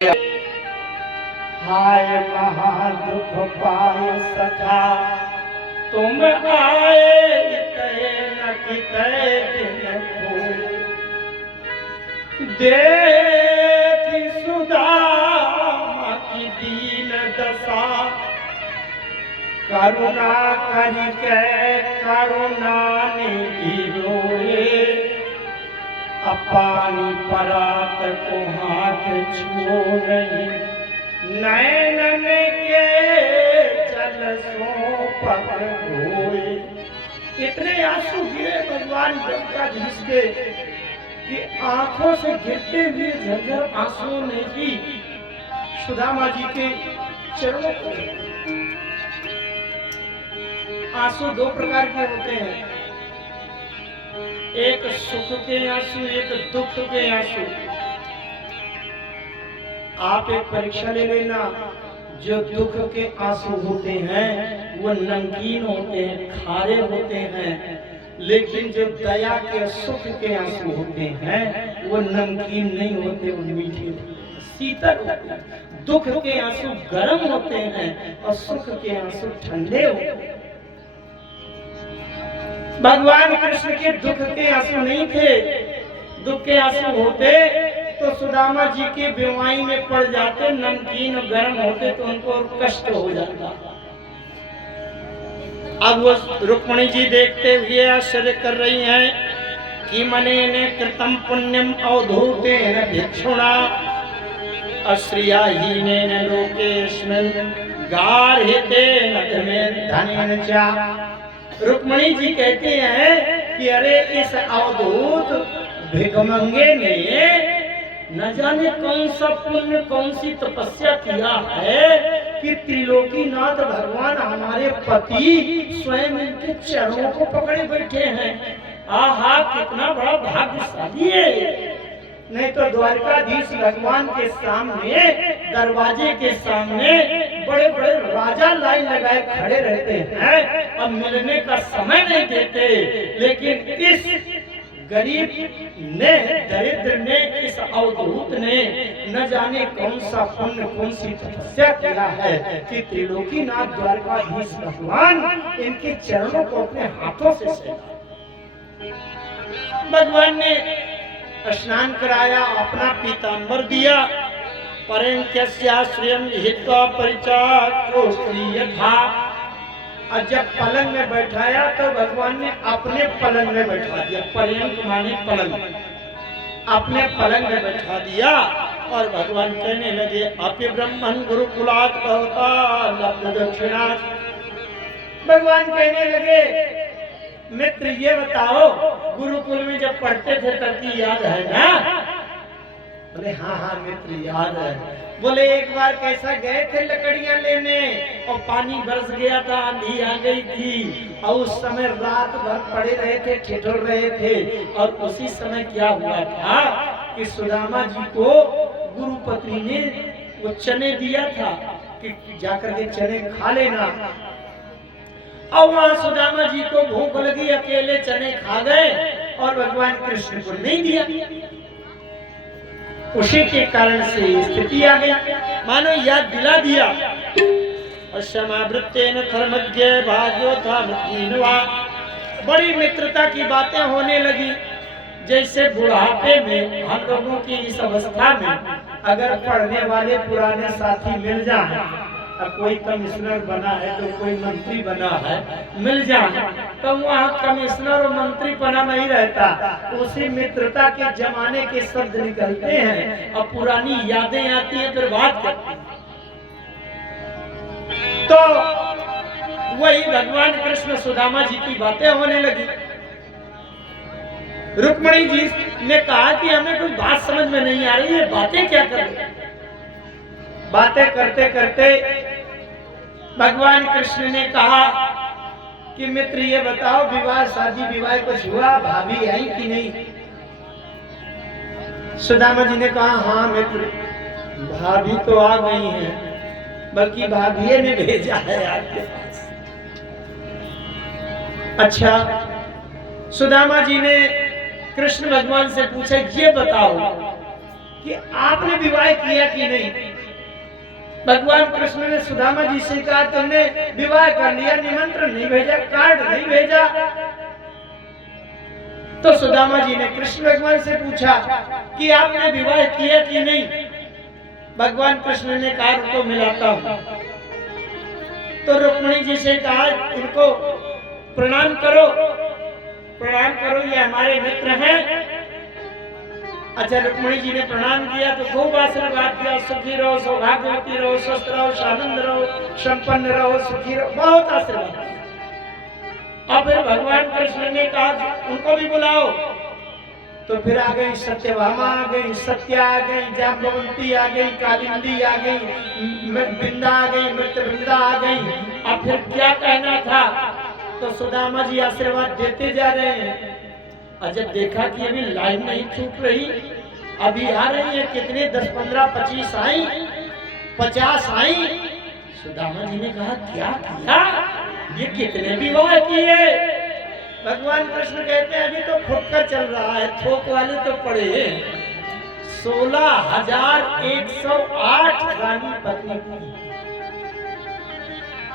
हाय महादुख पाए सखा तुम आए कितने न कितने दिन खोए देखी सुदामा की दीन दशा करुणा करके करुणा ने रोए अपानी परात को हाथ छू नहीं नैनन के जल सो पग धोए। इतने आंसू गिरे भगवान द्वारकाधीश के कि आंखों से गिरते हुए झरझर आंसुओं ने भी सुदामा जी के चरणों को। आंसू दो प्रकार के होते हैं, एक सुख के आंसू, एक दुख के आंसू। आप एक परीक्षा ले लेना, जो दुख के आंसू होते हैं वो नमकीन होते हैं, खारे होते हैं, लेकिन जो दया के सुख के आंसू होते हैं वो नमकीन नहीं होते, वो मीठे शीतल होते हैं। दुख के आंसू गर्म होते हैं और सुख के आंसू ठंडे होते हैं। भगवान कृष्ण के दुख के आंसू नहीं थे, दुख के आंसू होते तो सुदामा जी के बीमारी में पड़ जाते, नमकीन और गर्म होते तो उनको कष्ट हो जाता। अब वो रुक्मिणी जी देखते हुए आश्चर्य कर रही हैं कि मनेन कृतम पुण्यम अवधूतेन भिक्षुणा अश्रियाहीनेन लोकेस्मिन् गार्हितेन धनेन च। रुक्मिणी जी कहते हैं कि अरे इस अवधूत भिखमंगे ने न जाने कौन सा पुण्य कौन सी तपस्या किया है कि त्रिलोकीनाथ भगवान हमारे पति स्वयं इनके चरणों को पकड़े बैठे हैं। आहा, कितना बड़ा भाग्यशाली है। नहीं तो द्वारकाधीश भगवान के सामने, दरवाजे के सामने बड़े बड़े राजा लाइन लगाए खड़े रहते हैं और मिलने का समय नहीं देते, लेकिन इस गरीब ने, दरिद्र ने, इस अवधूत ने न जाने कौन सा पुण्य कौन सी तपस्या किया है कि त्रिलोकीनाथ द्वारकाधीश भगवान इनके चरणों को अपने हाथों से सेवा। भगवान ने स्नान कराया, अपना पीतांबर दिया, परंक्यस्याश्रयं हित्वा परिचारोस्त्रिय था। और जब पलंग में बैठाया तो भगवान ने अपने पलंग में बैठा दिया। पर्यंक माने पलंग, अपने पलंग में बैठा दिया और भगवान कहने लगे अपि ब्रह्मन् गुरुकुलात् भवता लब्ध दक्षिणात्। भगवान कहने लगे मित्र ये बताओ, गुरुकुल में जब पढ़ते थे तब की याद है ना? बोले हाँ हाँ मित्र याद है। बोले एक बार कैसा गए थे लकड़ियां लेने और पानी बरस गया था, आंधी आ गई थी और उस समय रात भर पड़े रहे थे, ठिठुर रहे थे। और उसी समय क्या हुआ था कि सुदामा जी को गुरुपत्नी ने वो चने दिया था कि जाकर के चने खा लेना। और वहां सुदामा जी को भूख लगी, अकेले चने खा गए और भगवान कृष्ण को नहीं दिया। उसी के कारण से स्थिति आ गई, मानो याद दिला दिया। समावृत्तेन धर्मज्ञ भाग्यो था मतीनवा। बड़ी मित्रता की बातें होने लगी, जैसे बुढ़ापे में हम लोगों की इस अवस्था में अगर पढ़ने वाले पुराने साथी मिल जाए, अब कोई कमिश्नर बना है तो कोई मंत्री बना है, मिल जाए तो वहाँ कमिश्नर और मंत्री बना नहीं रहता, उसी मित्रता के जमाने के शब्द निकलते हैं और पुरानी यादें आती हैं, फिर बात करते हैं। तो वही भगवान कृष्ण सुदामा जी की बातें होने लगी। रुक्मिणी जी ने कहा कि हमें कोई बात समझ में नहीं आ रही है, बातें क्या कर रही? बातें करते करते भगवान कृष्ण ने कहा कि मित्र ये बताओ, विवाह शादी विवाह कुछ हुआ, भाभी आई कि नहीं? सुदामा जी ने कहा हाँ मित्र, भाभी तो आ गई हैं, बल्कि भाभी ने भेजा है आपके पास। अच्छा, सुदामा जी ने कृष्ण भगवान से पूछा ये बताओ कि आपने विवाह किया कि नहीं। भगवान कृष्ण ने सुदामा जी से कहा तुमने विवाह कर लिया, निमंत्रण नहीं भेजा, कार्ड नहीं भेजा। तो सुदामा जी ने कृष्ण भगवान से पूछा कि आपने विवाह किया कि नहीं। भगवान कृष्ण ने कहा उनको मिलाता हूं। तो रुक्मिणी जी से कहा इनको प्रणाम करो, प्रणाम करो, ये हमारे मित्र हैं। अच्छा, रुक्मिणी जी ने प्रणाम किया तो खूब आशीर्वाद दिया, सुखी रहो, सौभाग्यवती रहो, स्वस्थ रहो, आनंद रहो, संपन्न रहो, सुखी रहो, बहुत आशीर्वाद। अब फिर भगवान कृष्ण ने कहा उनको भी बुलाओ। तो फिर आ गई सत्यभामा, आ गई सत्या, आ गई जाम्बवंती, आ गई कालिंदी, आ गई बिंदा, आ गई मृत्यवृंदा, आ गई। अब फिर क्या कहना था। तो सुदामा जी आशीर्वाद देते जा रहे हैं। और जब देखा कि अभी लाइन नहीं छूट रही, अभी आ रही है कितने 10, 15, 25 आई, 50 आई। सुदामा जी ने कहा क्या किया, ये कितने विवाह किए। भगवान कृष्ण कहते हैं अभी तो फुटकर चल रहा है, थोक वाले तो पड़े हैं। 16,108 रानी पत्नी थी।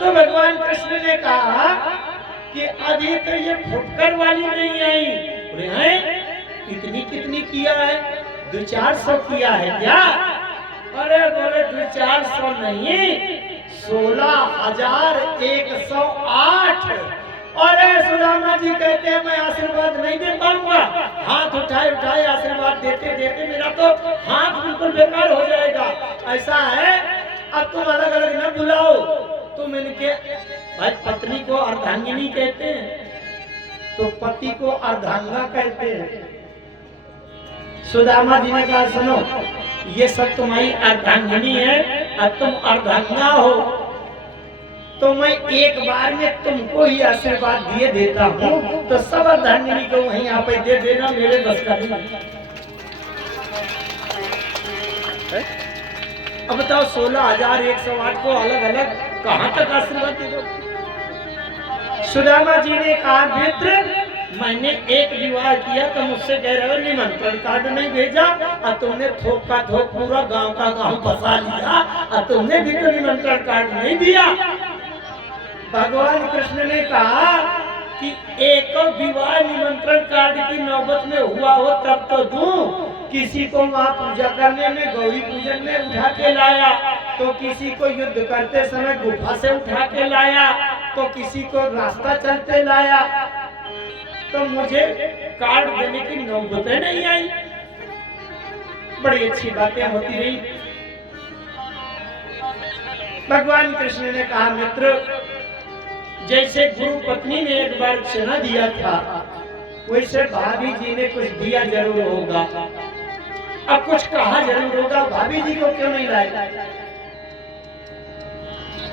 तो भगवान कृष्ण ने कहा कि अभी तो ये फुटकर वाली नहीं आई। बोले हैं इतनी कितनी किया है, 200-400 किया है क्या। अरे बोले 200-400 नहीं, 16,108। अरे सुदामा जी कहते हैं मैं आशीर्वाद नहीं दे पाऊंगा। हाथ उठाए उठाए आशीर्वाद देते देते मेरा तो हाथ बिल्कुल बेकार हो जाएगा। ऐसा है अब तुम अलग अलग न बुलाओ, तुम इनके भाई पत्नी को अर्धांगिनी कहते हैं तो पति को अर्धांगा कहते हैं। सुदामा जी ने कहा सुनो ये सब तुम्हारी अर्धांगिनी है, अब तुम अर्धांगा हो तो मैं एक बार में तुमको ही आशीर्वाद दिए देता हूँ, तो सब अर्धांगिनी को वहीं आप दे देना, मेरे बस का नहीं। अब बताओ 16,108 को अलग अलग कहां तक आशीर्वाद दे दो। सुदामा जी ने कहा मित्र मैंने एक विवाह किया तो मुझसे कह रहे हो निमंत्रण कार्ड नहीं भेजा, और तुमने थोक का थोक पूरा गांव का गांव बसा लिया, और तुमने भी तो निमंत्रण कार्ड नहीं दिया। भगवान कृष्ण ने कहा कि एक विवाह निमंत्रण कार्ड की नौबत में हुआ हो तब तो दूं। किसी को वहाँ पूजा करने में गौरी पूजन में उठा के लाया, तो किसी को युद्ध करते समय गुफा से उठा के लाया, तो किसी को रास्ता चलते लाया, तो मुझे कार्ड देने की नौबत नहीं आई। बड़ी अच्छी बातें होती रही। भगवान कृष्ण ने कहा मित्र जैसे गुरु पत्नी ने एक बार चना दिया था, वैसे भाभी जी ने कुछ दिया जरूर होगा, अब कुछ कहा जरूर होगा, भाभी जी को क्यों नहीं लाए।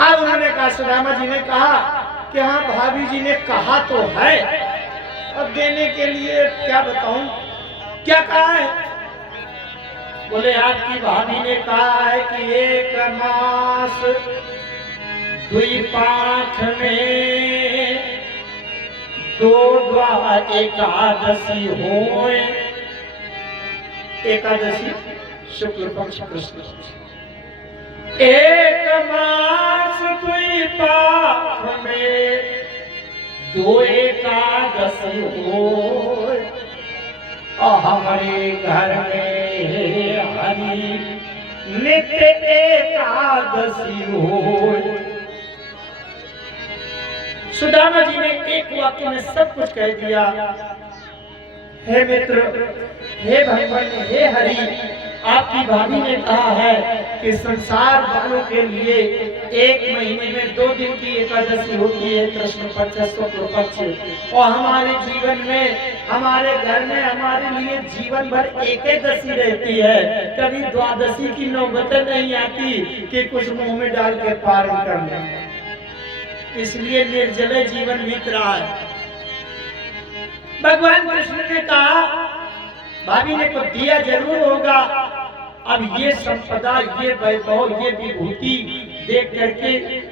अब उन्होंने कहा सुदामा जी ने कहा कि हाँ भाभी जी ने कहा तो है, अब देने के लिए क्या बताऊं, क्या कहा है। बोले आपकी भाभी ने कहा है कि 1 मास 2 पाठ में 2 द्वार एकादशी होए। एकादशी शुक्ल पक्ष कृष्ण 1 मास 2 पाठ में 2 एकादशी होए, और हमारे घर में हरि नित्य एकादशी होए। सुदामा जी ने एक वाक्य में सब कुछ कह दिया। हे मित्र, हे भगवान, हे हरि, आपकी भाभी ने कहा है कि संसार वालों के लिए 1 महीने में 2 दिन की एकादशी होती है, कृष्ण पक्ष शुक्ल पक्ष, और हमारे जीवन में हमारे घर में हमारे लिए जीवन भर एकादशी रहती है। कभी द्वादशी की नौबत नहीं आती कि कुछ मुंह में डाल के पारण कर लें, इसलिए निर्जल जीवन बीत रहा है। भगवान कृष्ण ने कहा भाभी ने को दिया जरूर होगा, अब ये संपदा, ये वैभव, ये विभूति देख करके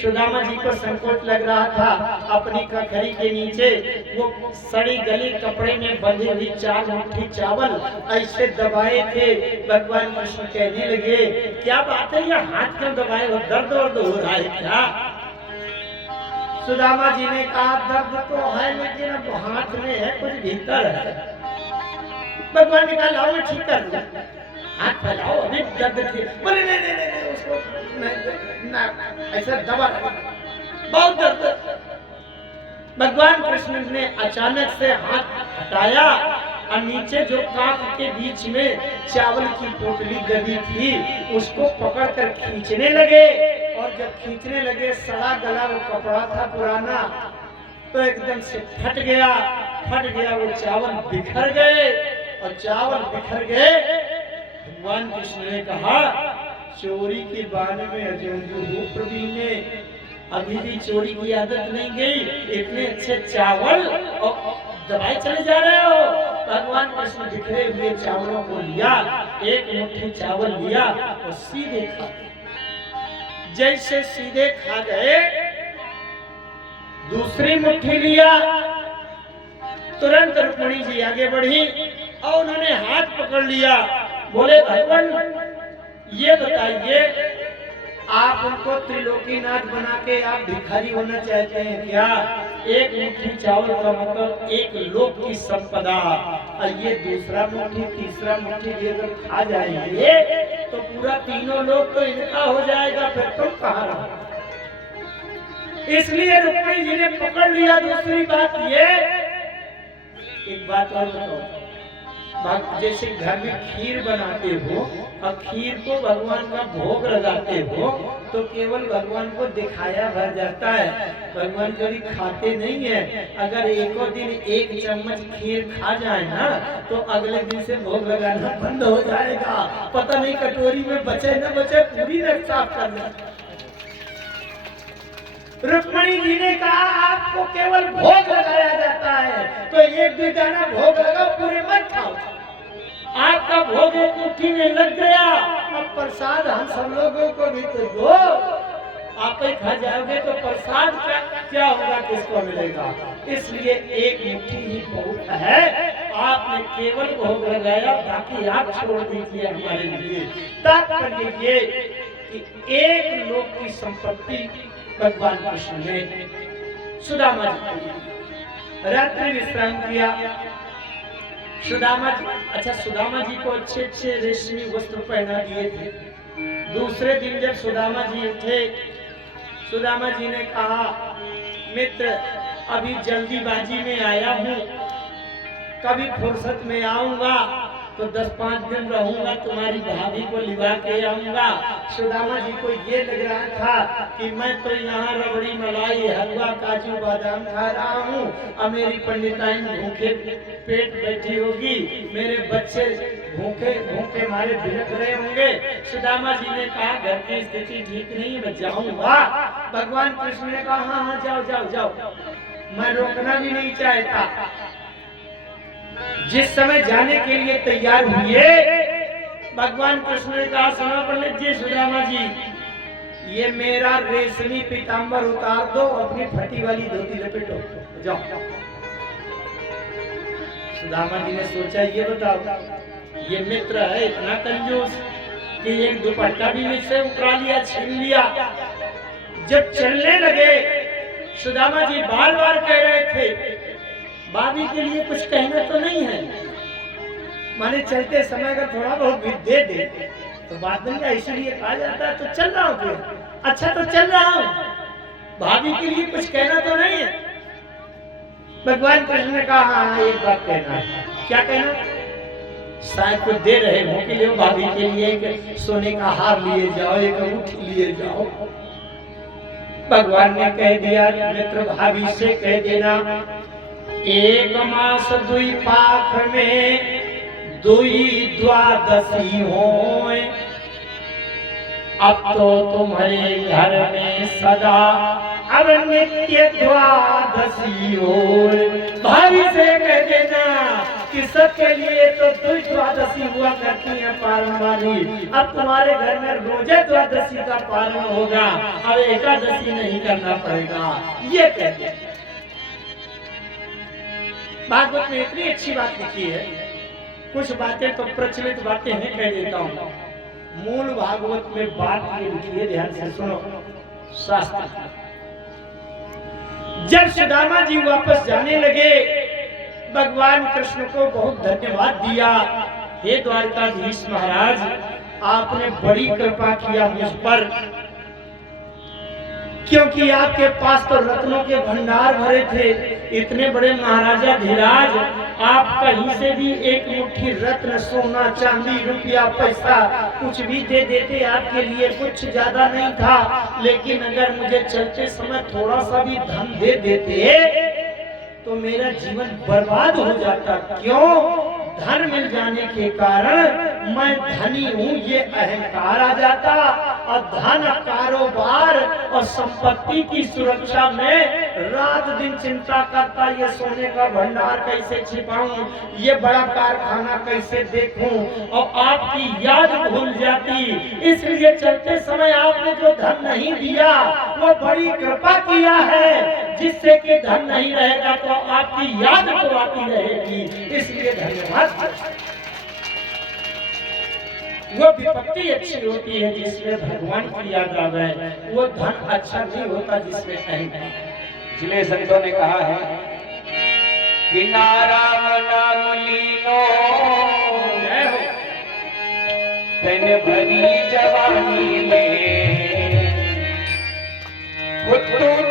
सुदामा जी को संकोच लग रहा था। अपनी कखरी के नीचे वो सड़ी गली कपड़े में बंधी हुई 4 मुट्ठी चावल ऐसे दबाए थे। भगवान कृष्ण कहने लगे, क्या बात है, ये हाथ क्यों दबाए हो, दर्द वर्द हो रहा है क्या? सुदामा जी ने कहा, दर्द तो है लेकिन अब हाथ में है, कुछ भीतर है। भगवान ने कहा, लाओ मैं ठीक कर दूं, हाथ फैलाओ, अभी दर्द थी। बोले नहीं नहीं नहीं, उसको ना ऐसा दबा, बहुत दर्द। भगवान कृष्ण ने अचानक से हाथ हटाया और नीचे जो कांख के बीच में चावल की पोटली दबी थी उसको पकड़कर खींचने लगे। और जब खींचने लगे, सड़ा गला वो कपड़ा था पुराना, तो एकदम से फट गया। वो चावल बिखर गए। और चावल बिखर गए, भगवान कृष्ण ने कहा, चोरी के बारे में अजय प्रवीण ने अभी भी चोरी की आदत नहीं गई, इतने अच्छे चावल और दबाए चले जा रहे हो। भगवान कृष्ण बिखरे हुए चावलों को लिया, एक मुट्ठी चावल लिया और सीधे खा, जैसे सीधे खा गए, दूसरी मुट्ठी लिया, तुरंत रुक्मिणी जी आगे बढ़ी और उन्होंने हाथ पकड़ लिया। बोले, भगवान ये बताइए, आप उनको त्रिलोकीनाथ बना के आप भिखारी होना चाहते हैं क्या? एक मुट्ठी चावल का मतलब 1 लोक की संपदा, और ये दूसरा मुट्ठी तीसरा मुट्ठी लेकर खा जाएंगे तो पूरा 3 लोक तो इनका हो जाएगा, फिर तुम कहाँ रहो? इसलिए रुक्मिणी जी ने पकड़ लिया। दूसरी बात ये, एक बात और बताओ, जैसे घर में खीर बनाते हो और खीर को भगवान का भोग लगाते हो तो केवल भगवान को दिखाया भर जाता है, भगवान कभी खाते नहीं है। अगर एको दिन 1 चम्मच खीर खा जाए ना तो अगले दिन से भोग लगाना बंद हो जाएगा। पता नहीं कटोरी में बचे न बचे, पूरी न साफ करना। रुक्मिणी जी ने कहा, आपको केवल भोग लगाया जाता है तो 1-2 दाना भोग लगाओ, पूरे मत खाओ। आपका भोग 1 मुट्ठी में लग गया, अब प्रसाद हम सब लोगों को भी तो दो। आप ही खा जाओगे तो प्रसाद क्या होगा, किसको मिलेगा? इसलिए 1 मुट्ठी ही बहुत है। आपने केवल भोग लगाया, बाकी आप छोड़ दीजिए हमारे लिए। तात्पर्य ये कि 1 लोक की संपत्ति भगवान कृष्ण ने सुदामा जी को रात्रि विश्राम किया। सुदामा जी को अच्छे रेशमी वस्त्र पहना दिए थे। दूसरे दिन जब सुदामा जी उठे, सुदामा जी ने कहा, मित्र अभी जल्दीबाजी में आया हूँ, कभी फुर्सत में आऊंगा तो 10-5 दिन रहूंगा, तुम्हारी भाभी को लिवा के आऊंगा। सुदामा जी को ये लग रहा था कि मैं तो यहाँ रबड़ी मलाई हलवा काजू बादाम खा रहा हूँ और मेरी पंडिताइन भूखे पेट बैठी होगी, मेरे बच्चे भूखे मारे बिलख रहे होंगे। सुदामा जी ने कहा, घर की स्थिति ठीक नहीं, मैं जाऊंगा। भगवान कृष्ण ने कहा, हाँ जाओ, मैं रोकना भी नहीं चाहता। जिस समय जाने के लिए तैयार हुए, भगवान कृष्ण ने कहा, सुनो पंडित जी, सुदामा जी, ये मेरा रेशमी पीतांबर उतार दो, अपनी फटी वाली धोती लपेटो, जाओ। सुदामा जी ने सोचा, ये बताओ, ये मित्र है इतना कंजूस कि एक दुपट्टा भी मुझसे उतरा लिया, छीन लिया। जब चलने लगे, सुदामा जी बार-बार कह रहे थे, भाभी के लिए कुछ कहना तो नहीं है, माने चलते समय अगर थोड़ा बहुत भी दे दे तो बात बन जाए, इसलिए कहा जाता है तो चल रहा हूँ। अच्छा तो चल रहा हूँ, भाभी के लिए कुछ कहना तो नहीं है। भगवान कृष्ण ने कहा, हाँ एक बात कहना है। क्या कहना? शायद कुछ दे रहे हो कि ले भाभी के लिए एक सोने का हार लिए जाओ, एक अंगूठी लिए जाओ। भगवान ने कह दिया, मित्र भाभी से कह देना, 1 मास 2 पाख में 2 द्वादशी होए, अब तो तुम्हारे घर में सदा अब नित्य द्वादशी होए। भाभी से कह देना कि सबके लिए तो द्वादशी हुआ करती है पारण वाली। अब तुम्हारे घर में रोजे द्वादशी का पारण होगा, अब एकादशी नहीं करना पड़ेगा। ये कहते हैं भागवत में इतनी अच्छी बात लिखी है। कुछ बातें तो प्रचलित बातें हैं, कह देता हूँ। मूल भागवत में बात ये लिखी है, ध्यान से सुनो। शास्त्र जब सुदामा जी वापस जाने लगे, भगवान कृष्ण को बहुत धन्यवाद दिया। हे द्वारकाधीश महाराज, आपने बड़ी कृपा किया मुझ पर, क्योंकि आपके पास तो रत्नों के भंडार भरे थे। इतने बड़े महाराजा धीराज, आप कहीं से भी एक मुट्ठी रत्न, सोना, चांदी, रुपया, पैसा कुछ भी दे देते, आपके लिए कुछ ज्यादा नहीं था। लेकिन अगर मुझे चलते समय थोड़ा सा भी धन दे देते तो मेरा जीवन बर्बाद हो जाता। क्यों? धन मिल जाने के कारण मैं धनी हूँ, ये अहंकार आ जाता। और धन, कारोबार और संपत्ति की सुरक्षा में रात दिन चिंता करता, ये सोने का भंडार कैसे छिपाऊं, ये बड़ा कारखाना कैसे देखूं, और आपकी याद भूल जाती। इसलिए चलते समय आपने जो धन नहीं दिया वो बड़ी कृपा किया है, जिससे कि धन नहीं रहेगा तो आपकी याद तो आती रहेगी। इसलिए धन्यवाद। वो विपत्ति अच्छी होती है जिसमें भगवान की याद आवे, वो धन अच्छा नहीं होता जिसमें कहीं। इसलिए संतों ने कहा है कि नाराम नाम लीनो जय हो। तन भरी जवानी में पुत्र